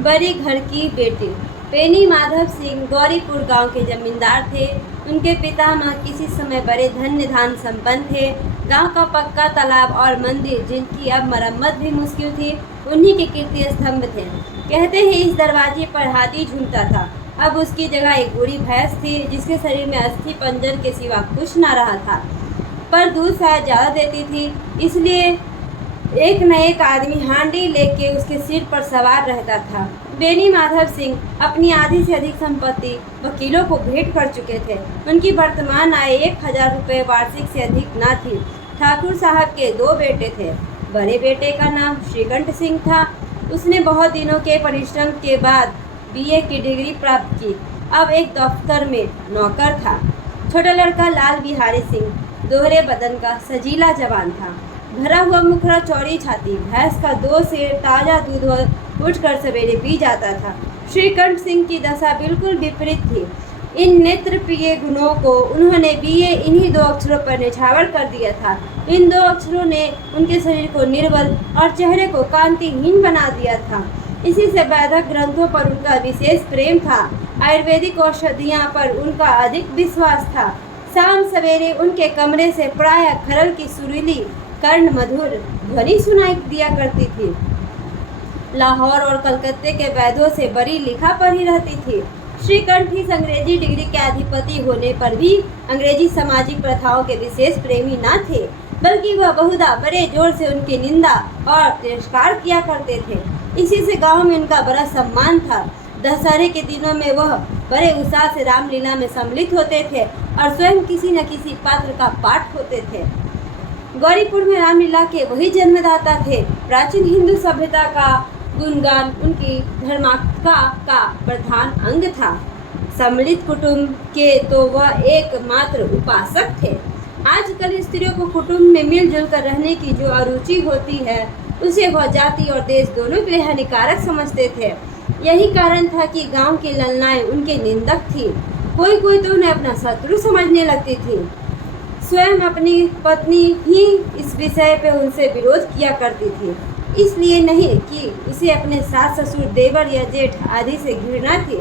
बड़े घर की बेटी। बेनी माधव सिंह गौरीपुर गांव के जमींदार थे। उनके पितामह किसी समय बड़े धन्य धान संपन्न थे। गांव का पक्का तालाब और मंदिर, जिनकी अब मरम्मत भी मुश्किल थी, उन्हीं के कीर्ति स्तंभ थे। कहते हैं इस दरवाजे पर हाथी झूमता था। अब उसकी जगह एक बूढ़ी भैंस थी, जिसके शरीर में अस्थि पंजर के सिवा कुछ न रहा था, पर दूध शायद ज़्यादा देती थी, इसलिए एक न एक आदमी हांडी लेके उसके सिर पर सवार रहता था। बेनी माधव सिंह अपनी आधी से अधिक संपत्ति वकीलों को भेंट कर चुके थे। उनकी वर्तमान आय 1000 रुपये वार्षिक से अधिक न थी। ठाकुर साहब के 2 बेटे थे। बड़े बेटे का नाम श्रीकंठ सिंह था। उसने बहुत दिनों के परिश्रम के बाद BA की डिग्री प्राप्त की। अब एक दफ्तर में नौकर था। छोटा लड़का लाल बिहारी सिंह दोहरे बदन का सजीला जवान था। भरा हुआ मुखड़ा, चौड़ी छाती, भैंस का 2 सेर ताज़ा दूध उठकर सवेरे पी जाता था। श्रीकंठ सिंह की दशा बिल्कुल विपरीत थी। इन नेत्र प्रिय गुणों को उन्होंने BA इन्हीं 2 अक्षरों पर निछावर कर दिया था। इन 2 अक्षरों ने उनके शरीर को निर्बल और चेहरे को कांतिहीन बना दिया था। इसी से वैदिक ग्रंथों पर उनका विशेष प्रेम था। आयुर्वेदिक औषधियों पर उनका अधिक विश्वास था। शाम सवेरे उनके कमरे से प्रायः खरल की सुरीली कर्ण मधुर ध्वनि सुनाई दिया करती थी। लाहौर और कलकत्ते के वैद्यों से बड़ी लिखा पढ़ी रहती थी। श्रीकंठ इस अंग्रेजी डिग्री के अधिपति होने पर भी अंग्रेजी सामाजिक प्रथाओं के विशेष प्रेमी न थे, बल्कि वह बहुधा बड़े जोर से उनकी निंदा और तिरस्कार किया करते थे। इसी से गांव में उनका बड़ा सम्मान था। दशहरे के दिनों में वह बड़े उत्साह से रामलीला में सम्मिलित होते थे और स्वयं किसी न किसी पात्र का पाठ होते थे। गौरीपुर में रामलीला के वही जन्मदाता थे। प्राचीन हिंदू सभ्यता का गुणगान उनकी धर्मात्मा का प्रधान अंग था। सम्मिलित कुटुंब के तो वह एकमात्र उपासक थे। आजकल स्त्रियों को कुटुंब में मिलजुल कर रहने की जो अरुचि होती है, उसे वह जाति और देश दोनों के लिए हानिकारक समझते थे। यही कारण था कि गांव की ललनाएं उनके निंदक थी। कोई कोई तो उन्हें अपना शत्रु समझने लगती थी। स्वयं अपनी पत्नी ही इस विषय पे उनसे विरोध किया करती थी। इसलिए नहीं कि उसे अपने सास ससुर, देवर या जेठ आदि से घृणा थी,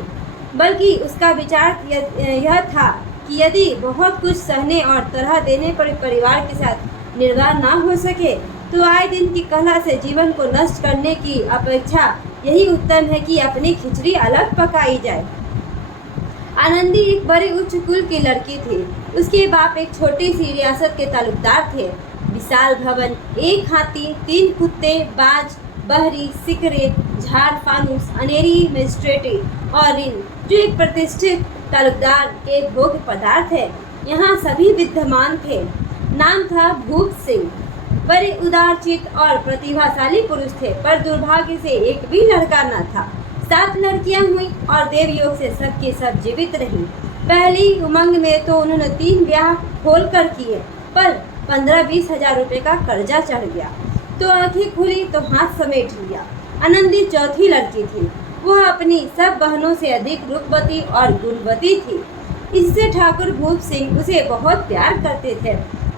बल्कि उसका विचार यह था कि यदि बहुत कुछ सहने और तरह देने पर परिवार के साथ निर्वाह ना हो सके, तो आए दिन की कला से जीवन को नष्ट करने की अपेक्षा यही उत्तम है कि अपनी खिचड़ी अलग पकाई जाए। आनंदी एक बड़े उच्च कुल की लड़की थी। उसके बाप एक छोटी सी रियासत के तालुकदार थे। विशाल भवन, 1 हाथी, 3 कुत्ते, बाज, बहरी, सिकरे, झाड़, फानूस, अनेरी, मजिस्ट्रेटी और ऋण, जो एक प्रतिष्ठित तालुकदार के भोग्य पदार्थ है, यहाँ सभी विद्यमान थे। नाम था भूप सिंह। बड़े उदारचित और प्रतिभाशाली पुरुष थे, पर दुर्भाग्य से एक भी लड़का न था। 7 लड़कियां हुई और देवयोग से सबकी सब जीवित रहीं। पहली उमंग में तो उन्होंने 3 ब्याह खोल कर किए, पर 15-20 हजार रुपये का कर्जा चढ़ गया, तो आंखें खुली तो हाथ समेट लिया। आनंदी चौथी लड़की थी। वह अपनी सब बहनों से अधिक रूपवती और गुणवती थी। इससे ठाकुर भूप सिंह उसे बहुत प्यार करते थे।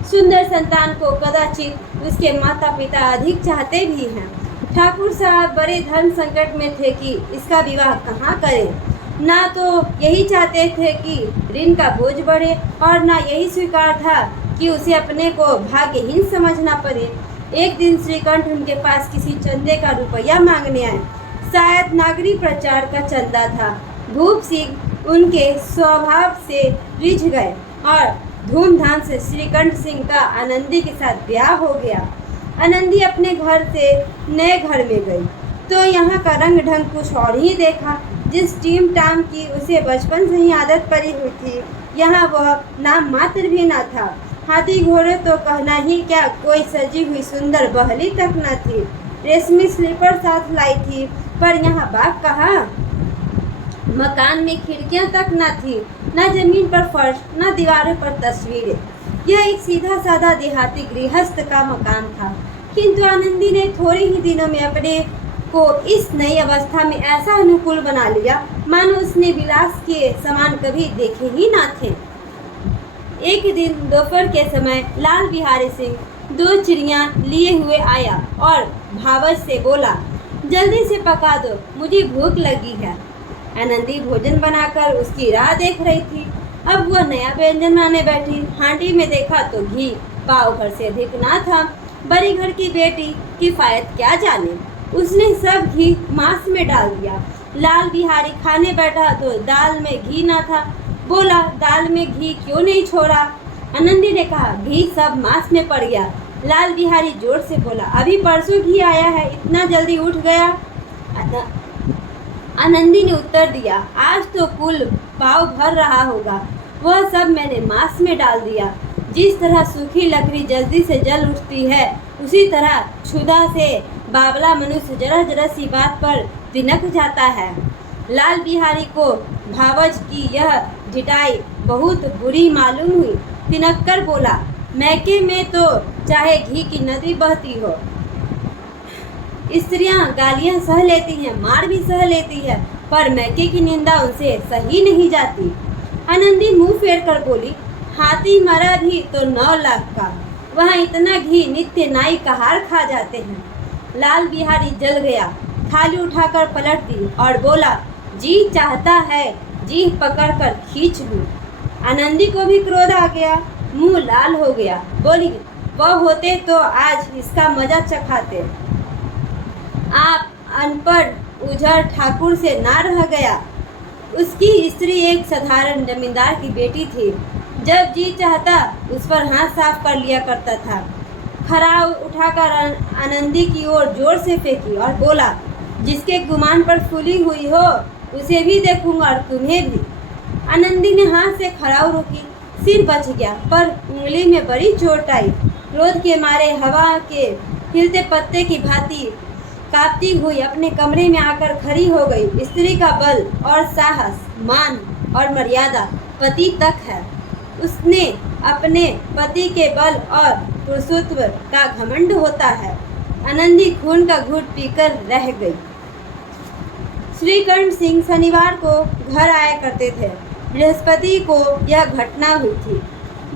सुंदर संतान को कदाचित उसके माता पिता अधिक चाहते भी हैं। ठाकुर साहब बड़े धर्म संकट में थे कि इसका विवाह कहाँ करें। ना तो यही चाहते थे कि ऋण का बोझ बढ़े, और ना यही स्वीकार था कि उसे अपने को भाग्यहीन समझना पड़े। एक दिन श्रीकंठ उनके पास किसी चंदे का रुपया मांगने आए। शायद नागरी प्रचार का चंदा था। भूप सिंह उनके स्वभाव से रिझ गए और धूमधाम से श्रीकंठ सिंह का आनंदी के साथ ब्याह हो गया। आनंदी अपने घर से नए घर में गई तो यहाँ का रंग ढंग कुछ और ही देखा। जिस टीम टाम की उसे बचपन से ही आदत पड़ी हुई थी, यहाँ वह नाम मात्र भी न था। हाथी घोड़े तो कहना ही क्या, कोई सजी हुई सुंदर बहली तक न थी। रेशमी स्लीपर साथ लाई थी, पर यहाँ बाग कहाँ। मकान में खिड़कियाँ तक न थी, न जमीन पर फर्श, न दीवारों पर तस्वीरें। यह एक सीधा साधा देहाती गृहस्थ का मकान था, किंतु आनंदी ने थोड़े ही दिनों में अपने को इस नई अवस्था में ऐसा अनुकूल बना लिया मानो उसने विलास के समान कभी देखे ही ना थे। एक दिन दोपहर के समय लाल बिहारी सिंह 2 चिड़ियाँ लिए हुए आया और भावज से बोला, जल्दी से पका दो, मुझे भूख लगी है। आनंदी भोजन बनाकर उसकी राह देख रही थी। अब वह नया व्यंजन बनाने बैठी। हांडी में देखा तो घी पाव भर से अधिक ना था। बड़ी घर की बेटी किफायत क्या जाने, उसने सब घी मांस में डाल दिया। लाल बिहारी खाने बैठा तो दाल में घी ना था। बोला, दाल में घी क्यों नहीं छोड़ा? आनंदी ने कहा, घी सब मांस में पड़ गया। लाल बिहारी जोर से बोला, अभी परसों घी आया है, इतना जल्दी उठ गया? आनंदी ने उत्तर दिया, आज तो कुल पाव भर रहा होगा, वह सब मैंने मांस में डाल दिया। जिस तरह सूखी लकड़ी जल्दी से जल उठती है, उसी तरह क्षुधा से बावला मनुष्य जरा जरा सी बात पर तिनक जाता है। लाल बिहारी को भावज की यह ढिठाई बहुत बुरी मालूम हुई। तिनक कर बोला, मैके में तो चाहे घी की नदी बहती हो, स्त्रियां गालियां सह लेती हैं, मार भी सह लेती है, पर मैके की निंदा उनसे सही नहीं जाती। आनंदी मुंह फेर कर बोली, हाथी मरा भी तो 9 लाख का, वहाँ इतना घी नित्य नाई कहार खा जाते हैं। लाल बिहारी जल गया, थाली उठाकर पलट दी और बोला, जी चाहता है जीभ पकड़कर खींच लूं। आनंदी को भी क्रोध आ गया, मुंह लाल हो गया। बोली, वह होते तो आज इसका मजा चखाते। आप अनपढ़ उजड़ ठाकुर से ना रह गया। उसकी स्त्री एक साधारण जमींदार की बेटी थी। जब जी चाहता उस पर हाथ साफ कर लिया करता था। खराव उठाकर आनंदी की ओर जोर से फेंकी और बोला, जिसके गुमान पर फूली हुई हो उसे भी देखूंगा और तुम्हें भी। आनंदी ने हाथ से खराव रोकी, सिर बच गया, पर उंगली में बड़ी चोट आई। क्रोध के मारे हवा के हिलते पत्ते की भांति कांपती हुई अपने कमरे में आकर खड़ी हो गई। स्त्री का बल और साहस, मान और मर्यादा पति तक है। उसने अपने पति के बल और पुरुषत्व का घमंड होता है। आनंदी खून का घूंट पीकर रह गई। श्रीकर्ण सिंह शनिवार को घर आया करते थे। बृहस्पति को यह घटना हुई थी।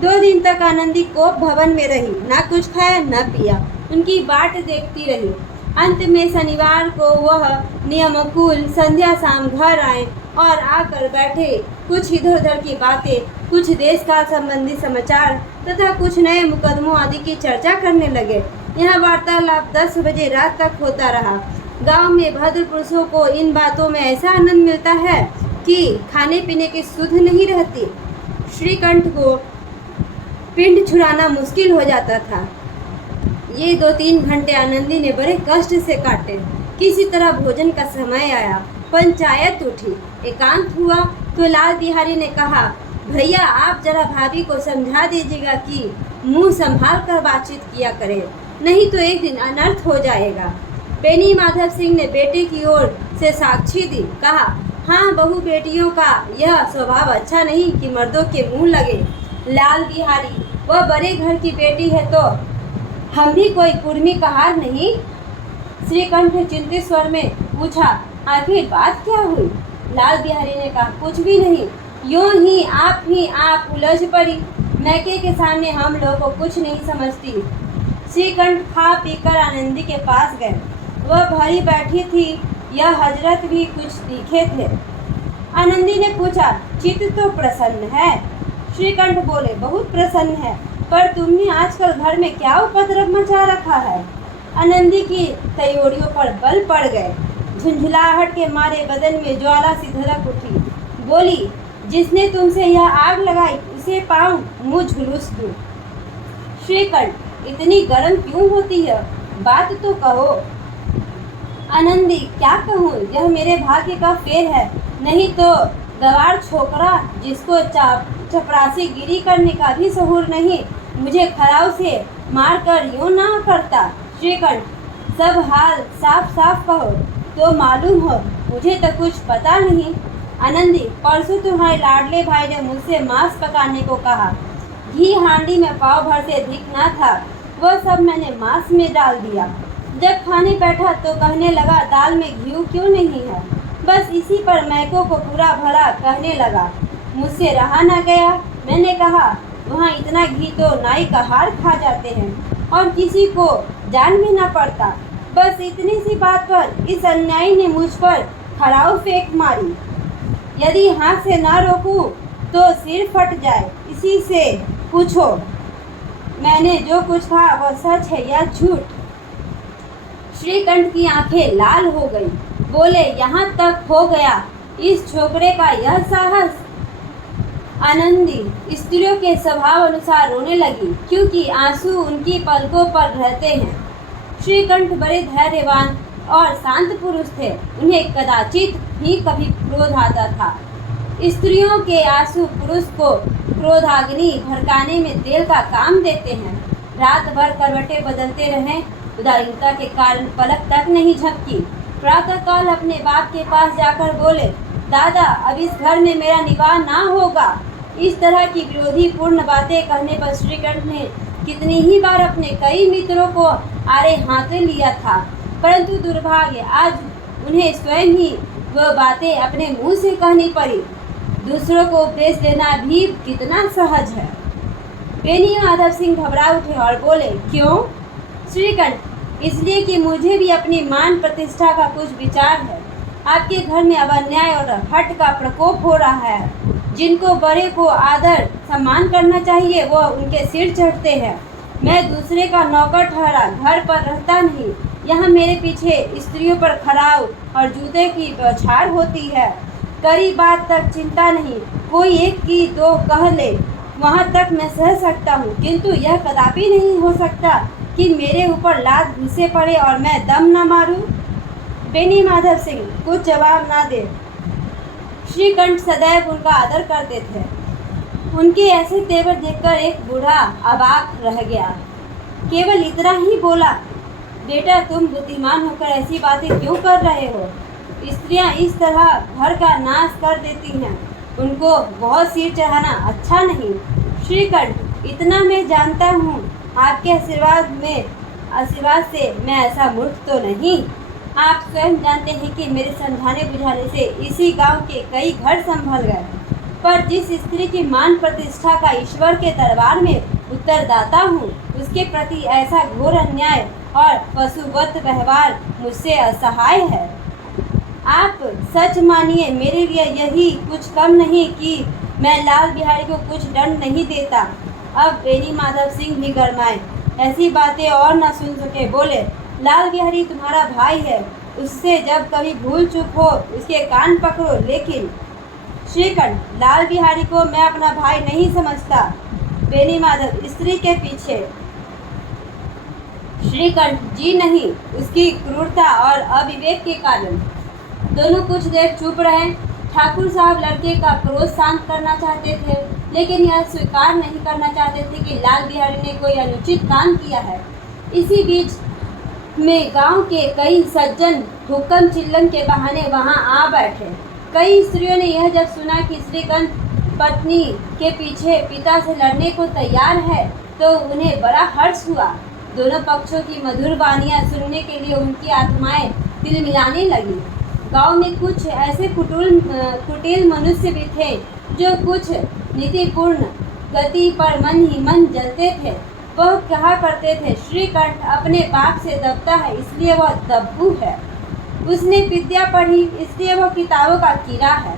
2 दिन तक आनंदी कोप भवन में रही, ना कुछ खाया न पिया, उनकी बाट देखती रही। अंत में शनिवार को वह नियमानुकूल संध्या शाम घर आए और आकर बैठे। कुछ इधर उधर की बातें, कुछ देश काल संबंधी समाचार तथा कुछ नए मुकदमों आदि की चर्चा करने लगे। यह वार्तालाप 10 बजे रात तक होता रहा। गांव में भद्र पुरुषों को इन बातों में ऐसा आनंद मिलता है कि खाने पीने की सुध नहीं रहती। श्रीकंठ को पिंड छुड़ाना मुश्किल हो जाता था। ये 2-3 घंटे आनंदी ने बड़े कष्ट से काटे। किसी तरह भोजन का समय आया, पंचायत उठी, एकांत हुआ तो लाल बिहारी ने कहा, भैया आप जरा भाभी को समझा दीजिएगा कि मुंह संभाल कर बातचीत किया करे, नहीं तो एक दिन अनर्थ हो जाएगा। पेनी माधव सिंह ने बेटे की ओर से साक्षी दी, कहा, हाँ बहू बेटियों का यह स्वभाव अच्छा नहीं कि मर्दों के मुंह लगे। लाल बिहारी, वह बड़े घर की बेटी है तो हम भी कोई कुर्मी कहार नहीं? श्रीकंठ चिंतित स्वर में पूछा, आखिर बात क्या हुई? लाल बिहारी ने कहा, कुछ भी नहीं, यूं ही आप उलझ पड़ी। मैके के सामने हम लोग को कुछ नहीं समझती। श्रीकंठ खा पीकर आनंदी के पास गए। वह भरी बैठी थी, यह हजरत भी कुछ तीखे थे। आनंदी ने पूछा, चित्त तो प्रसन्न है? श्रीकंठ बोले, बहुत प्रसन्न है, पर तुमने आजकल घर में क्या उपद्रव मचा रखा है? आनंदी की तैयोड़ियों पर बल पड़ गए। झुंझुलाहट के मारे बदन में ज्वाला सी धड़क उठी। बोली, जिसने तुमसे यह आग लगाई उसे पाऊं मुँह झुलूस दूं। श्रीकंठ, इतनी गर्म क्यों होती है? बात तो कहो। आनंदी, क्या कहूँ, यह मेरे भाग्य का फेर है, नहीं तो गवार छोकरा जिसको चपरासी गिरी करने का भी सहूर नहीं, मुझे खराव से मारकर यूं ना करता। श्रीकंठ, सब हाल साफ साफ कहो तो मालूम हो, मुझे तो कुछ पता नहीं। आनंदी, परसों तुम्हारे लाडले भाई ने मुझसे मांस पकाने को कहा। घी हांडी में पाव भर से अधिक ना था, वह सब मैंने मांस में डाल दिया। जब खाने बैठा तो कहने लगा, दाल में घी क्यों नहीं है? बस इसी पर मैको को पूरा भला कहने लगा। मुझसे रहा ना गया। मैंने कहा, वहाँ इतना घी तो नाई कहार खा जाते हैं और किसी को जान भी ना पड़ता। बस इतनी सी बात पर इस अन्यायी ने मुझ पर खड़ाऊ फेंक मारी। यदि हाथ से ना रोकूं तो सिर फट जाए। इसी से पूछो मैंने जो कुछ कहा वह सच है या झूठ। श्रीकंठ की आंखें लाल हो गई। बोले, यहाँ तक हो गया इस छोकरे का यह साहस। आनंदी स्त्रियों के स्वभाव अनुसार रोने लगी, क्योंकि आंसू उनकी पलकों पर रहते हैं। श्रीकंठ बड़े धैर्यवान और शांत पुरुष थे। उन्हें कदाचित ही कभी क्रोध आता था। स्त्रियों के आंसू पुरुष को क्रोधाग्नि भड़काने में तेल का काम देते हैं। रात भर करवटें बदलते रहे, उदासीनता के कारण पलक तक नहीं झपकी। प्रातःकाल अपने बाप के पास जाकर बोले, दादा, अब इस घर में मेरा निवाह ना होगा। इस तरह की विरोधी पूर्ण बातें कहने पर श्रीकंठ ने कितनी ही बार अपने कई मित्रों को आड़े हाथे लिया था, परंतु दुर्भाग्य आज उन्हें स्वयं ही वह बातें अपने मुंह से कहनी पड़ी। दूसरों को उपदेश देना भी कितना सहज है। बेनी माधव सिंह घबरा उठे और बोले, क्यों? श्रीकंठ, इसलिए कि मुझे भी अपनी मान प्रतिष्ठा का कुछ विचार है। आपके घर में अब अन्याय और हठ का प्रकोप हो रहा है। जिनको बड़े को आदर सम्मान करना चाहिए वह उनके सिर चढ़ते हैं। मैं दूसरे का नौकर ठहरा घर पर रहता नहीं। यहाँ मेरे पीछे स्त्रियों पर खड़ाऊ और जूते की बौछार होती है। कड़ी बात तक चिंता नहीं, कोई एक की दो कह ले, वहाँ तक मैं सह सकता हूँ, किंतु यह कदापि नहीं हो सकता कि मेरे ऊपर लात घुसे पड़े और मैं दम न मारूं। बेनी माधव सिंह कुछ जवाब ना दे। श्रीकंठ सदैव उनका आदर करते थे। उनके ऐसे तेवर देखकर एक बूढ़ा अबाक रह गया। केवल इतना ही बोला, बेटा, तुम बुद्धिमान होकर ऐसी बातें क्यों कर रहे हो? स्त्रियां इस तरह घर का नाश कर देती हैं। उनको बहुत सिर चढ़ाना अच्छा नहीं। श्रीकंठ, इतना मैं जानता हूँ, आपके आशीर्वाद से मैं ऐसा मूर्ख तो नहीं। आप स्वयं जानते हैं कि मेरे समझाने बुझाने से इसी गांव के कई घर संभल गए, पर जिस स्त्री की मान प्रतिष्ठा का ईश्वर के दरबार में उत्तरदाता हूँ, उसके प्रति ऐसा घोर अन्याय और पशुवत व्यवहार मुझसे असहाय है। आप सच मानिए, मेरे लिए यही कुछ कम नहीं कि मैं लाल बिहारी को कुछ दंड नहीं देता। अब बेनी माधव सिंह भी गरमाए, ऐसी बातें और न सुन सके। बोले, लाल बिहारी तुम्हारा भाई है, उससे जब कभी भूल चूक हो उसके कान पकड़ो। लेकिन श्रीकंठ, लाल बिहारी को मैं अपना भाई नहीं समझता। बेनी माधव, स्त्री के पीछे। श्रीकंठ, जी नहीं, उसकी क्रूरता और अविवेक के कारण। दोनों कुछ देर चुप रहे। ठाकुर साहब लड़के का क्रोध शांत करना चाहते थे, लेकिन यह स्वीकार नहीं करना चाहते थे कि लाल बिहारी ने कोई अनुचित काम किया है। इसी बीच में गांव के कई सज्जन हुक्म चिल्लम के बहाने वहां आ बैठे। कई स्त्रियों ने यह जब सुना कि श्रीकंठ पत्नी के पीछे पिता से लड़ने को तैयार है तो उन्हें बड़ा हर्ष हुआ। दोनों पक्षों की मधुर वाणियाँ सुनने के लिए उनकी आत्माएं तिलमिलाने लगी। गांव में कुछ ऐसे कुटिल मनुष्य भी थे जो कुछ नीतिपूर्ण गति पर मन ही मन जलते थे। वह कहा करते थे, श्रीकंठ अपने बाप से दबता है इसलिए वह दब्बू है। उसने विद्या पढ़ी इसलिए वह किताबों का कीड़ा है।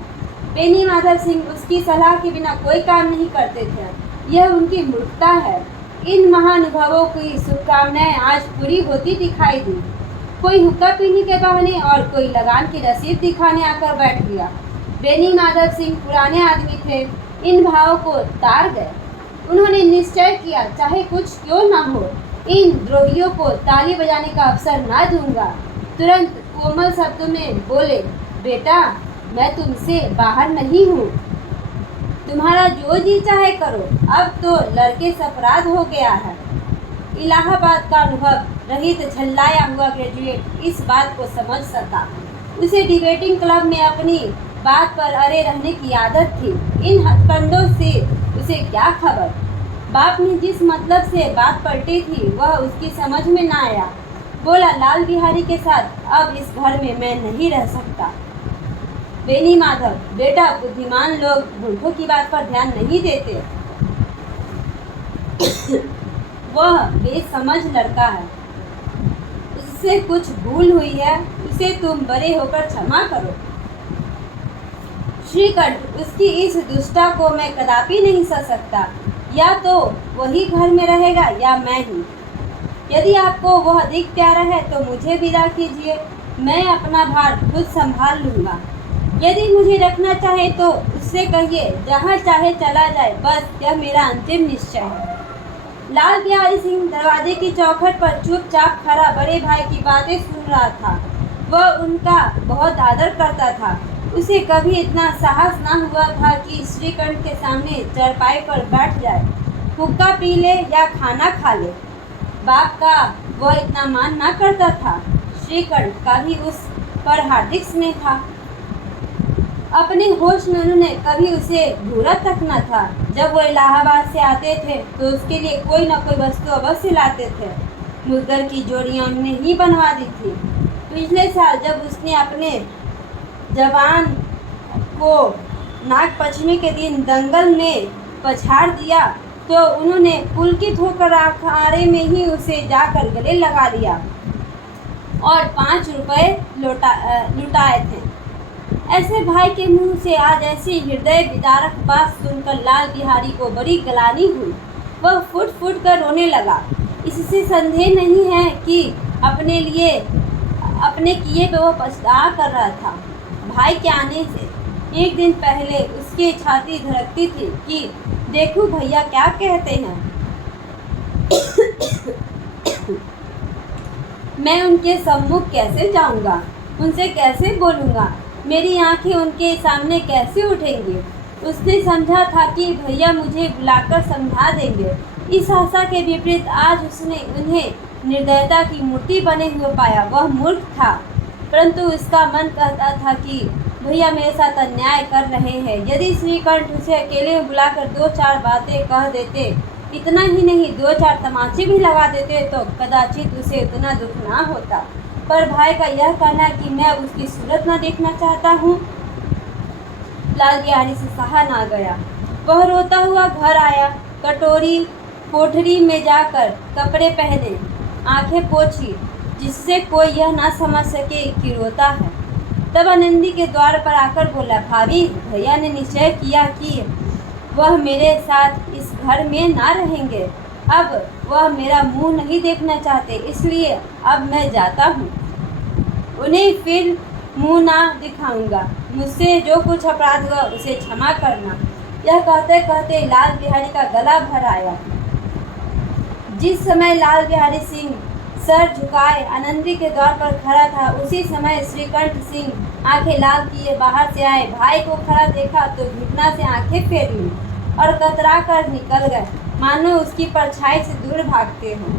बेनी माधव सिंह उसकी सलाह के बिना कोई काम नहीं करते थे। यह उनकी मूर्खता है। इन महानुभावों की शुभकामनाएं आज पूरी होती दिखाई दी। कोई हुक्का पीने के बहाने और कोई लगान की रसीद दिखाने आकर बैठ गया। बेनी माधव सिंह पुराने आदमी थे, इन भावों को तार गए। उन्होंने निश्चय किया, चाहे कुछ क्यों ना हो, इन द्रोहियों को ताली बजाने का अवसर ना दूंगा। तुरंत कोमल शब्दों में बोले, बेटा, मैं तुमसे बाहर नहीं हूँ, तुम्हारा जो जी चाहे करो। अब तो लड़के से अपराध हो गया है। इलाहाबाद का अनुभव रहित झल्लाया हुआ ग्रेजुएट इस बात को समझ सका। उसे डिबेटिंग क्लब में अपनी बात पर अड़े रहने की आदत थी। इन हथकंडों से उसे क्या खबर। बाप ने जिस मतलब से बात पलटी थी वह उसकी समझ में ना आया। बोला, लाल बिहारी के साथ अब इस घर में मैं नहीं रह सकता। बेनी माधव, बेटा, बुद्धिमान लोग मूर्खों की बात पर ध्यान नहीं देते। वह बेसमझ लड़का है, मुझसे कुछ भूल हुई है उसे तुम बड़े होकर क्षमा करो। श्रीकंठ, उसकी इस दुष्टा को मैं कदापि नहीं सह सकता। या तो वही घर में रहेगा या मैं ही। यदि आपको वह अधिक प्यारा है तो मुझे विदा कीजिए, मैं अपना भार खुद संभाल लूँगा। यदि मुझे रखना चाहे तो उससे कहिए जहाँ चाहे चला जाए, बस यह मेरा अंतिम निश्चय है। लाल बिहारी सिंह दरवाजे की चौखट पर चुपचाप खड़ा बड़े भाई की बातें सुन रहा था। वह उनका बहुत आदर करता था। उसे कभी इतना साहस न हुआ था कि श्रीकंठ के सामने चारपाई पर बैठ जाए, हुक्का पी ले या खाना खा ले। बाप का वह इतना मान न करता था। श्रीकंठ का भी उस पर हार्दिक स्नेह था। अपने होश में उन्होंने कभी उसे घूरा तक न था। जब वो इलाहाबाद से आते थे तो उसके लिए कोई न कोई वस्तु अवश्य लाते थे। मुद्गर की जोड़ियां उन्होंने ही बनवा दी थी। पिछले साल जब उसने अपने जवान को नाग पंचमी के दिन दंगल में पछाड़ दिया तो उन्होंने पुलकित होकर अखाड़े में ही उसे जाकर गले लगा लिया और 5 रुपए लुटाए थे। ऐसे भाई के मुंह से आज ऐसी हृदय विदारक बात सुनकर लाल बिहारी को बड़ी ग्लानि हुई। वह फुट फुट कर रोने लगा। इससे संदेह नहीं है कि अपने किए पे वह पछतावा कर रहा था। भाई के आने से एक दिन पहले उसकी छाती धड़कती थी कि देखूं भैया क्या कहते हैं। मैं उनके सम्मुख कैसे जाऊंगा, उनसे कैसे बोलूंगा, मेरी आंखें उनके सामने कैसे उठेंगी। उसने समझा था कि भैया मुझे बुलाकर समझा देंगे। इस आशा के विपरीत आज उसने उन्हें निर्दयता की मूर्ति बने हुए पाया। वह मूर्ख था, परंतु उसका मन कहता था कि भैया मेरे साथ अन्याय कर रहे हैं। यदि श्रीकंठ उसे अकेले बुलाकर 2-4 बातें कह देते, इतना ही नहीं 2-4 तमाचे भी लगा देते तो कदाचित उसे उतना दुख ना होता। पर भाई का यह कहना कि मैं उसकी सूरत न देखना चाहता हूँ, लाल बिहारी से सहा ना गया। वह रोता हुआ घर आया, कोठरी में जाकर कपड़े पहने, आंखें पोंछी, जिससे कोई यह ना समझ सके कि रोता है। तब आनंदी के द्वार पर आकर बोला, भाभी, भैया ने निश्चय किया कि वह मेरे साथ इस घर में ना रहेंगे। अब वह मेरा मुंह नहीं देखना चाहते, इसलिए अब मैं जाता हूँ। उन्हें फिर मुंह ना दिखाऊंगा। मुझसे जो कुछ अपराध हुआ उसे क्षमा करना। यह कहते कहते लाल बिहारी का गला भर आया। जिस समय लाल बिहारी सिंह सर झुकाए आनंदी के द्वार पर खड़ा था, उसी समय श्रीकंठ सिंह आंखें लाल किए बाहर से आए। भाई को खड़ा देखा तो घुटना से आंखें फेर ली और कतरा कर निकल गए, मानो उसकी परछाई से दूर भागते हों।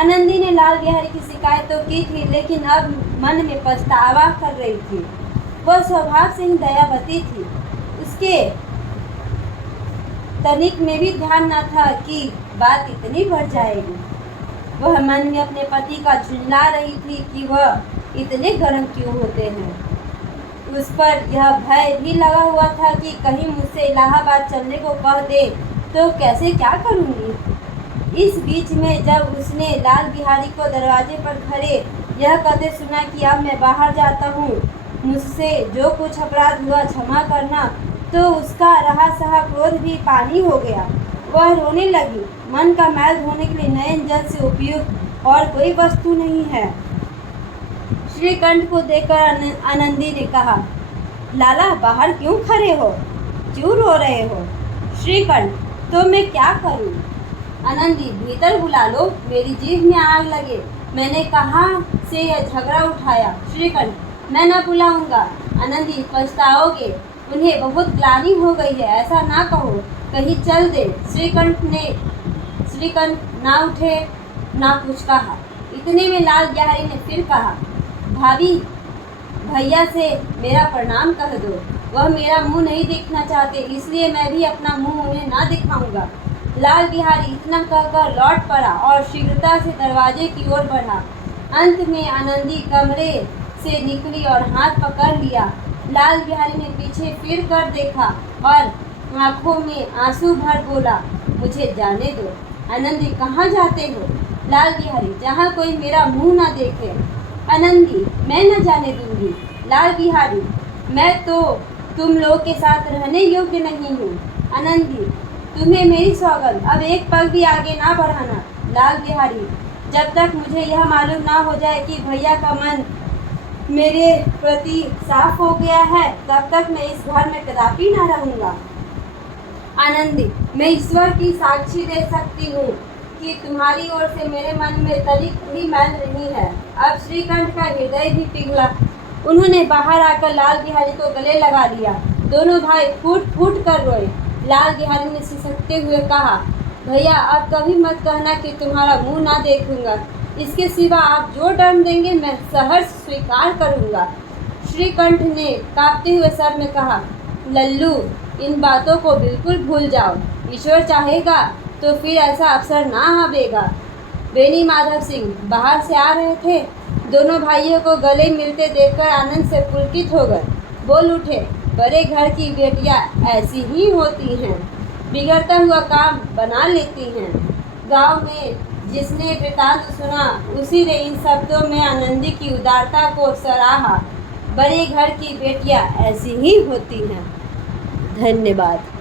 आनंदी ने लाल बिहारी की शिकायत तो की थी, लेकिन अब मन में पछतावा कर रही थी। वह स्वभाव से ही दयावती थी। उसके तनिक में भी ध्यान न था कि बात इतनी बढ़ जाएगी। वह मन में अपने पति का झुंझला रही थी कि वह इतने गर्म क्यों होते हैं। उस पर यह भय भी लगा हुआ था कि कहीं मुझसे इलाहाबाद चलने को कह दे तो कैसे क्या करूँगी। इस बीच में जब उसने लाल बिहारी को दरवाजे पर खड़े यह कहते सुना कि अब मैं बाहर जाता हूँ, मुझसे जो कुछ अपराध हुआ क्षमा करना, तो उसका रहा सहा क्रोध भी पानी हो गया। वह रोने लगी। मन का मैल धोने के लिए नयन जल से उपयुक्त और कोई वस्तु नहीं है। श्रीकंठ को देखकर आनंदी ने कहा, लाला बाहर क्यों खड़े हो, क्यों रो रहे हो? श्रीकंठ, तो मैं क्या करूं? आनंदी, भीतर बुला लो, मेरी जीभ में आग लगे। मैंने कहाँ से यह झगड़ा उठाया? श्रीकंठ, मैं न बुलाऊंगा। आनंदी, पछताओगे, उन्हें बहुत ग्लानि हो गई है, ऐसा ना कहो, कहीं चल दे। श्रीकंठ ना उठे ना कुछ कहा। इतने में लाल बिहारी ने फिर कहा, भाभी, भैया से मेरा प्रणाम कह दो। वह मेरा मुंह नहीं देखना चाहते, इसलिए मैं भी अपना मुंह उन्हें ना दिखाऊंगा। लाल बिहारी इतना कहकर लौट पड़ा और शीघ्रता से दरवाजे की ओर बढ़ा। अंत में आनंदी कमरे से निकली और हाथ पकड़ लिया। लाल बिहारी ने पीछे फिर कर देखा और आंखों में आंसू भर बोला, मुझे जाने दो। आनंदी, कहाँ जाते हो? लाल बिहारी, जहाँ कोई मेरा मुंह ना देखे। आनंदी, मैं न जाने दूंगी। लाल बिहारी, मैं तो तुम लोग के साथ रहने योग्य नहीं हूँ। आनंदी, तुम्हें मेरी सौगंध, अब एक पग भी आगे ना बढ़ाना। लाल बिहारी, जब तक मुझे यह मालूम ना हो जाए कि भैया का मन मेरे प्रति साफ हो गया है, तब तक मैं इस घर में कदापि ना रहूंगा। आनंदी, मैं ईश्वर की साक्षी दे सकती हूँ कि तुम्हारी ओर से मेरे मन में तनिक भी मैल नहीं है। अब श्रीकंठ का हृदय भी पिघला। उन्होंने बाहर आकर लाल बिहारी को गले लगा लिया। दोनों भाई फूट फूट कर रोए। लाल बिहारी ने सिसकते हुए कहा, भैया अब कभी मत कहना कि तुम्हारा मुंह ना देखूंगा। इसके सिवा आप जो दंड देंगे मैं सहर्ष स्वीकार करूंगा। श्रीकंठ ने कांपते हुए सर में कहा, लल्लू, इन बातों को बिल्कुल भूल जाओ। ईश्वर चाहेगा तो फिर ऐसा अवसर ना आवेगा। बेनी माधव सिंह बाहर से आ रहे थे। दोनों भाइयों को गले मिलते देखकर आनंद से पुलकित हो गए। बोल उठे, बड़े घर की बेटियां ऐसी ही होती हैं, बिगड़ता हुआ काम बना लेती हैं। गांव में जिसने वृतांत सुना उसी ने इन शब्दों में आनंदी की उदारता को सराहा। बड़े घर की बेटियां ऐसी ही होती हैं। धन्यवाद।